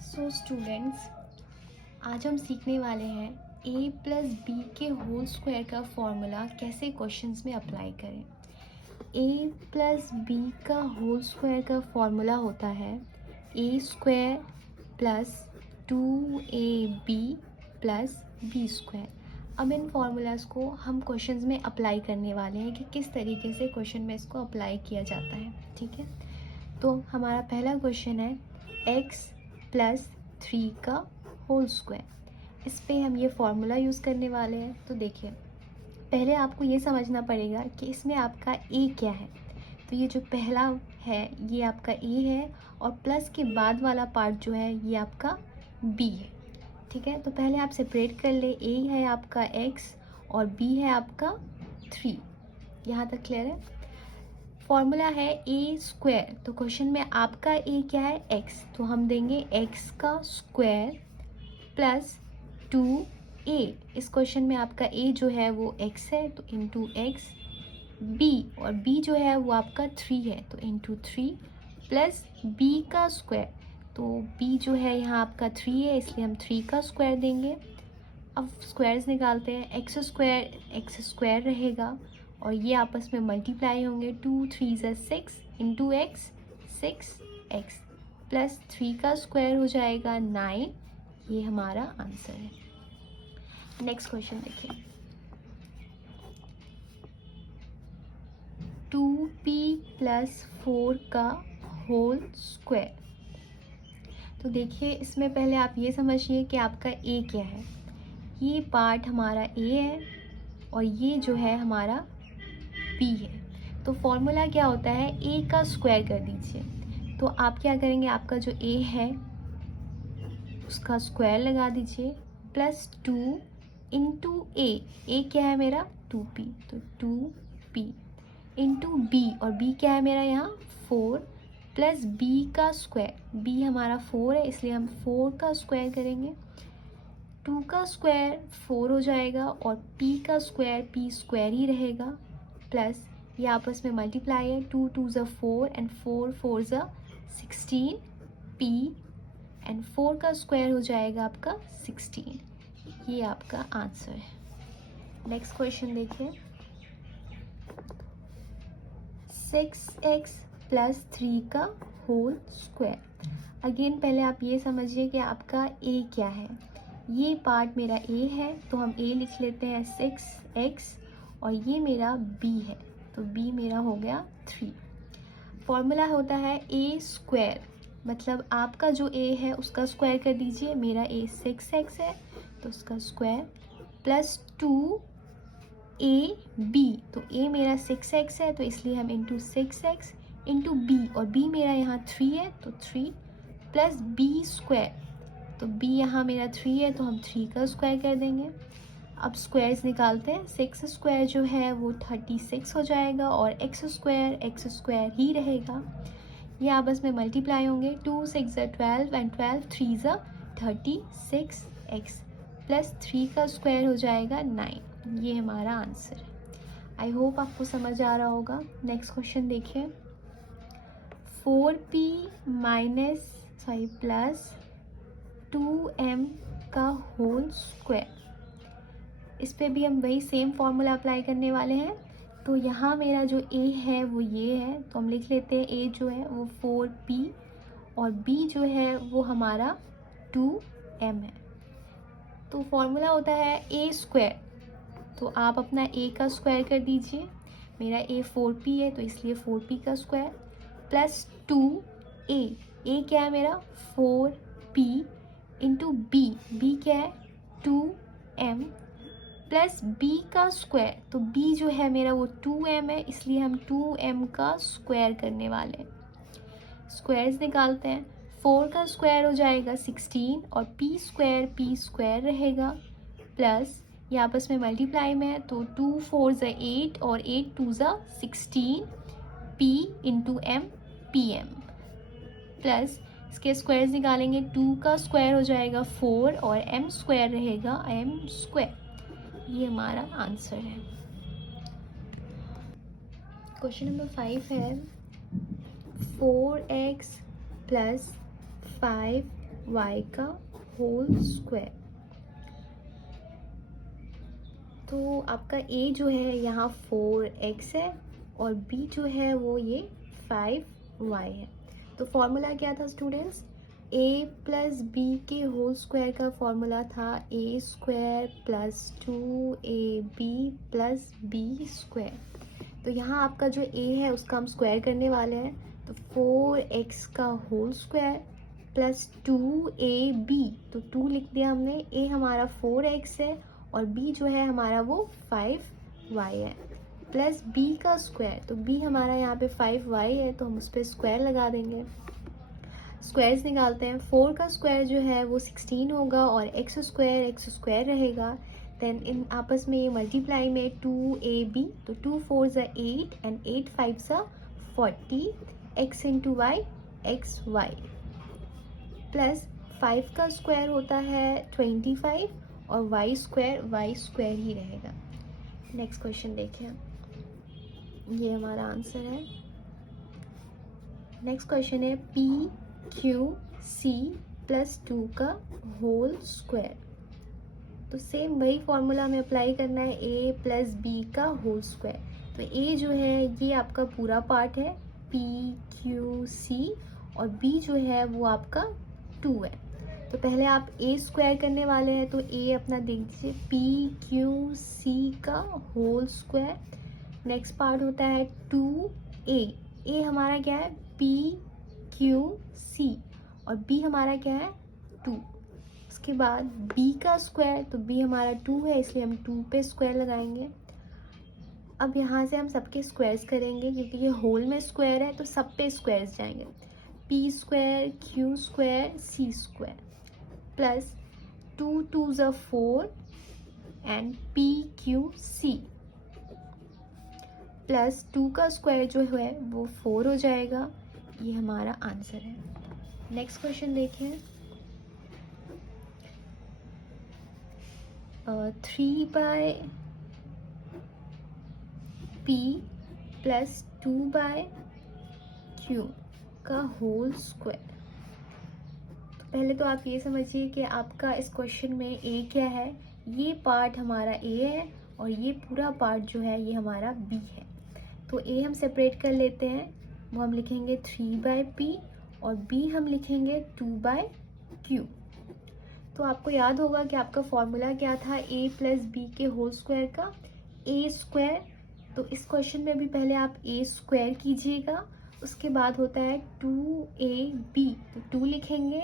So students, आज हम सीखने वाले हैं a प्लस बी के होल स्क्वायर का फॉर्मूला कैसे क्वेश्चंस में अप्लाई करें। a प्लस बी का होल स्क्वायर का फॉर्मूला होता है a square plus 2ab plus B square. अब इन फार्मूलाज को हम क्वेश्चंस में अप्लाई करने वाले हैं कि किस तरीके से क्वेश्चन में इसको अप्लाई किया जाता है। ठीक है, तो हमारा पहला क्वेश्चन है x प्लस 3 का होल स्क्वायर। इस पे हम ये फॉर्मूला यूज़ करने वाले हैं। तो देखिए, पहले आपको ये समझना पड़ेगा कि इसमें आपका a क्या है। तो ये जो पहला है ये आपका a है और प्लस के बाद वाला पार्ट जो है ये आपका b है। ठीक है, तो पहले आप सेपरेट कर ले। a है आपका x और b है आपका 3। यहाँ तक क्लियर है। फॉर्मूला है a स्क्वायर, तो क्वेश्चन में आपका a क्या है x, तो हम देंगे x का स्क्वायर प्लस 2a। इस क्वेश्चन में आपका a जो है वो x है तो इंटू x, b और b जो है वो आपका 3 है तो इंटू 3 प्लस b का स्क्वायर। तो b जो है यहाँ आपका 3 है इसलिए हम 3 का स्क्वायर देंगे। अब स्क्वायर्स निकालते हैं। एक्स स्क्वायर रहेगा और ये आपस में मल्टीप्लाई होंगे। 2 3 ज़ा 6 इंटू एक्स 6x प्लस 3 का स्क्वायर हो जाएगा 9। ये हमारा आंसर है। नेक्स्ट क्वेश्चन देखिए, 2p प्लस 4 का होल स्क्वायर। तो देखिए, इसमें पहले आप ये समझिए कि आपका a क्या है। ये पार्ट हमारा a है और ये जो है हमारा b है। तो फॉर्मूला क्या होता है, a का स्क्वायर कर दीजिए। तो आप क्या करेंगे, आपका जो a है उसका स्क्वायर लगा दीजिए प्लस 2 इंटू a क्या है मेरा 2p, तो 2p इंटू b और b क्या है मेरा यहाँ 4 प्लस b का स्क्वायर। b हमारा 4 है इसलिए हम 4 का स्क्वायर करेंगे। 2 का स्क्वायर 4 हो जाएगा और p का स्क्वायर p स्क्वायर ही रहेगा प्लस ये आपस में मल्टीप्लाई है। 2 2 ज़ा 4 एंड 4 4 ज़ा 16 p एंड 4 का स्क्वायर हो जाएगा आपका 16। ये आपका आंसर है। नेक्स्ट क्वेश्चन देखिए, 6x प्लस 3 का होल स्क्वायर। अगेन पहले आप ये समझिए कि आपका a क्या है। ये पार्ट मेरा a है तो हम a लिख लेते हैं 6x और ये मेरा b है तो b मेरा हो गया 3। फॉर्मूला होता है a स्क्वायर, मतलब आपका जो a है उसका स्क्वायर कर दीजिए। मेरा a 6x है तो उसका स्क्वायर प्लस 2ab, तो a मेरा 6x है तो इसलिए हम इंटू 6x इंटू b और b मेरा यहाँ 3 है तो 3 प्लस b स्क्वायर। तो b यहाँ मेरा 3 है तो हम 3 का स्क्वायर कर देंगे। अब स्क्वायर्स निकालते हैं। 6 स्क्वायर जो है वो 36 हो जाएगा और x स्क्वायर ही रहेगा। ये आपस में मल्टीप्लाई होंगे। 2 6 ज़ा 12 एंड 12 3 ज़ा 36x प्लस 3 का स्क्वायर हो जाएगा 9। ये हमारा आंसर है। आई होप आपको समझ आ रहा होगा। नेक्स्ट क्वेश्चन देखिए, 4p प्लस 2m का होल स्क्वायर। इस पे भी हम वही सेम फॉर्मूला अप्लाई करने वाले हैं। तो यहाँ मेरा जो a है वो ये है तो हम लिख लेते हैं a जो है वो 4p और b जो है वो हमारा 2m है। तो फॉर्मूला होता है a स्क्वायर, तो आप अपना a का स्क्वायर कर दीजिए। मेरा a 4p है तो इसलिए 4p का स्क्वायर प्लस 2a क्या है मेरा 4p इंटू b क्या है 2m प्लस b का स्क्वायर। तो b जो है मेरा वो 2m है इसलिए हम 2m का स्क्वायर करने वाले हैं। स्क्वायर्स निकालते हैं। 4 का स्क्वायर हो जाएगा 16 और p स्क्वायर रहेगा प्लस ये आपस में मल्टीप्लाई में है तो 2 4 ज़ा 8 और 8 2 ज़ा 16 p into m pm plus इसके स्क्वायर्स निकालेंगे। 2 का स्क्वायर हो जाएगा 4 और m स्क्वायर रहेगा m स्क्वायर। ये हमारा आंसर है। क्वेश्चन नंबर 5 है 4x प्लस 5 y का होल स्क्वायर। तो आपका a जो है यहाँ 4x है और b जो है वो ये 5y है। तो फॉर्मूला क्या था स्टूडेंट्स? a प्लस बी के होल स्क्वायर का फॉर्मूला था a square plus 2ab plus B square. तो यहाँ आपका जो a है उसका हम स्क्वायर करने वाले हैं। तो 4x का होल स्क्वायर प्लस 2ab, तो 2 लिख दिया हमने, a हमारा 4x है और b जो है हमारा वो 5y है, प्लस b का स्क्वायर। तो b हमारा यहाँ पे 5y है तो हम उस पर स्क्वायर लगा देंगे। स्क्वायर्स निकालते हैं। 4 का स्क्वायर जो है वो 16 होगा और एक्स स्क्वायर रहेगा। देन इन आपस में ये मल्टीप्लाई में 2ab, तो 2 4 ज़ा 8 एंड 8 5 ज़ा 40, x into Y X Y, plus 5 का स्क्वायर होता है 25 और y स्क्वायर ही रहेगा। नेक्स्ट क्वेश्चन देखें, ये हमारा आंसर है। नेक्स्ट क्वेश्चन है पी क्यू सी प्लस 2 का होल स्क्वायर। तो सेम वही फॉर्मूला हमें अप्लाई करना है, a प्लस बी का होल स्क्वायर। तो a जो है ये आपका पूरा पार्ट है p q c और b जो है वो आपका 2 है। तो पहले आप a स्क्वायर करने वाले हैं, तो a अपना देख दीजिए p q c का होल स्क्वायर। नेक्स्ट पार्ट होता है 2a हमारा क्या है p q c और b हमारा क्या है 2। उसके बाद b का स्क्वायर, तो b हमारा 2 है इसलिए हम 2 पे स्क्वायर लगाएंगे। अब यहाँ से हम सबके स्क्वायर्स करेंगे क्योंकि ये होल में स्क्वायर है तो सब पे स्क्वायर्स जाएंगे। p square q square c square plus 2 2 ज़ा 4 and p q c plus 2 का स्क्वायर जो है वो 4 हो जाएगा। ये हमारा आंसर है। नेक्स्ट क्वेश्चन देखें, 3 by p plus 2 by q का होल स्क्वायर। तो पहले तो आप ये समझिए कि आपका इस क्वेश्चन में a क्या है। ये पार्ट हमारा a है और ये पूरा पार्ट जो है ये हमारा b है। तो a हम सेपरेट कर लेते हैं, वो हम लिखेंगे 3 बाय p और b हम लिखेंगे 2 बाय q। तो आपको याद होगा कि आपका फॉर्मूला क्या था a प्लस बी के होल स्क्वायर का, a स्क्वायर। तो इस क्वेश्चन में भी पहले आप a स्क्वायर कीजिएगा, उसके बाद होता है 2ab, तो 2 लिखेंगे,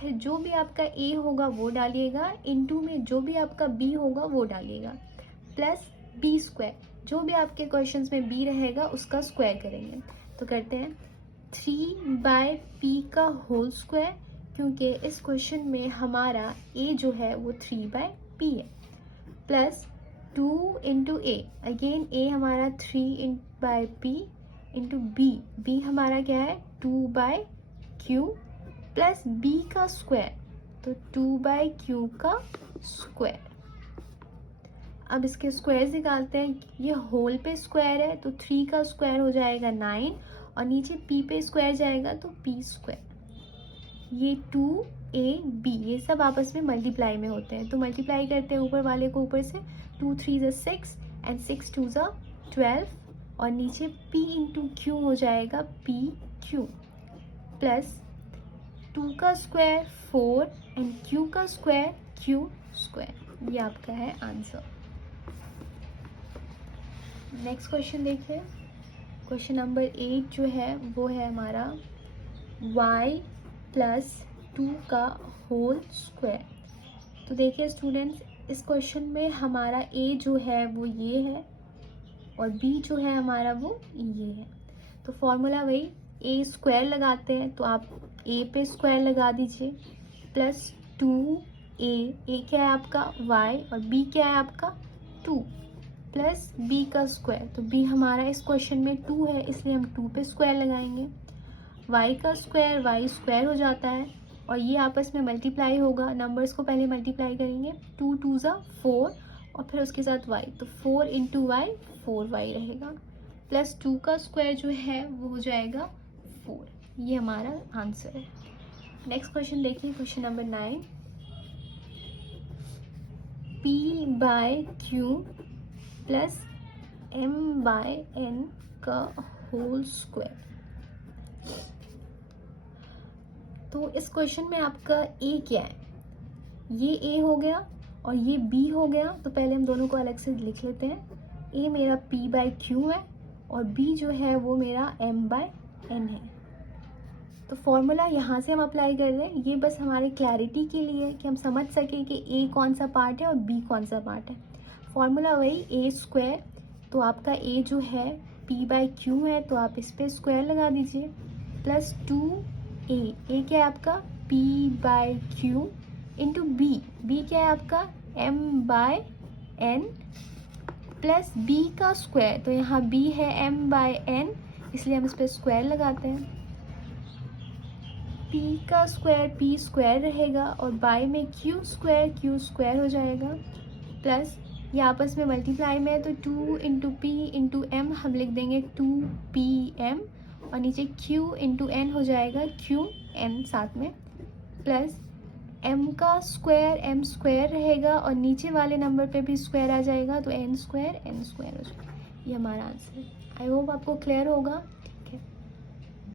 फिर जो भी आपका a होगा वो डालिएगा, इनटू में जो भी आपका b होगा वो डालिएगा, प्लस b स्क्वायर, जो भी आपके क्वेश्चंस में b रहेगा उसका स्क्वायर करेंगे। तो करते हैं 3 बाय p का होल स्क्वायर, क्योंकि इस क्वेश्चन में हमारा a जो है वो 3 बाय p है, plus 2 into a, again a हमारा 3 बाय p इंटू b हमारा क्या है 2 बाय q प्लस b का स्क्वायर, तो 2 बाय q का स्क्वायर। अब इसके स्क्वायर्स निकालते हैं। ये होल पे स्क्वायर है तो 3 का स्क्वायर हो जाएगा 9 और नीचे p पे स्क्वायर जाएगा तो p स्क्वायर। ये 2ab ये सब आपस में मल्टीप्लाई में होते हैं, तो मल्टीप्लाई करते हैं ऊपर वाले को ऊपर से, 2 3 ज़ा 6 एंड 6 2 ज़ा 12 और नीचे p इंटू q हो जाएगा pq प्लस 2 का स्क्वायर 4 एंड q का स्क्वायर q स्क्वायर। ये आपका है आंसर। नेक्स्ट क्वेश्चन देखिए, क्वेश्चन नंबर 8 जो है वो है हमारा y प्लस 2 का होल स्क्वायर। तो देखिए स्टूडेंट्स, इस क्वेश्चन में हमारा a जो है वो ये है और b जो है हमारा वो ये है। तो फॉर्मूला वही a स्क्वायर लगाते हैं, तो आप a पे स्क्वायर लगा दीजिए, प्लस 2a क्या है आपका y और b क्या है आपका 2 प्लस b का स्क्वायर। तो b हमारा इस क्वेश्चन में 2 है इसलिए हम 2 पे स्क्वायर लगाएंगे। y का स्क्वायर y स्क्वायर हो जाता है और ये आपस में मल्टीप्लाई होगा। नंबर्स को पहले मल्टीप्लाई करेंगे, 2 2 ज़ा 4 और फिर उसके साथ y, तो 4 इंटू वाई 4y रहेगा, प्लस 2 का स्क्वायर जो है वो हो जाएगा 4। ये हमारा आंसर है। नेक्स्ट क्वेश्चन देखिए, question number 9, P by Q plus M by N का होल स्क्वायर। तो इस क्वेश्चन में आपका ए क्या है, ये ए हो गया और ये बी हो गया, तो पहले हम दोनों को अलग से लिख लेते हैं। ए मेरा पी बाय क्यू है और बी जो है वो मेरा एम बाय एन है। तो फॉर्मूला यहाँ से हम अप्लाई कर रहे हैं, ये बस हमारे क्लैरिटी के लिए कि हम समझ सकें कि ए कौन सा पार्ट है और बी कौन सा पार्ट है। फॉर्मूला वही ए स्क्वायर, तो आपका ए जो है पी बाय क्यू है, तो आप इस पर स्क्वायर लगा दीजिए, प्लस 2a, ए क्या है आपका P by Q, into B, B क्या है आपका M by N, plus B का स्क्वायर, तो यहाँ बी है एम बाय एन, इसलिए हम इस पर स्क्वायर लगाते हैं। पी का स्क्वायर पी स्क्वायर रहेगा और बाय में क्यू स्क्वायर हो जाएगा, प्लस ये आपस में मल्टीप्लाई में है, तो 2 इंटू पी इंटू एम हम लिख देंगे 2pm, और नीचे q इंटू एन हो जाएगा qn साथ में, प्लस m का स्क्वायर m स्क्वायर रहेगा और नीचे वाले नंबर पे भी स्क्वायर आ जाएगा, तो n स्क्वायर हो जाएगा। ये हमारा आंसर है। आई होप आपको क्लियर होगा।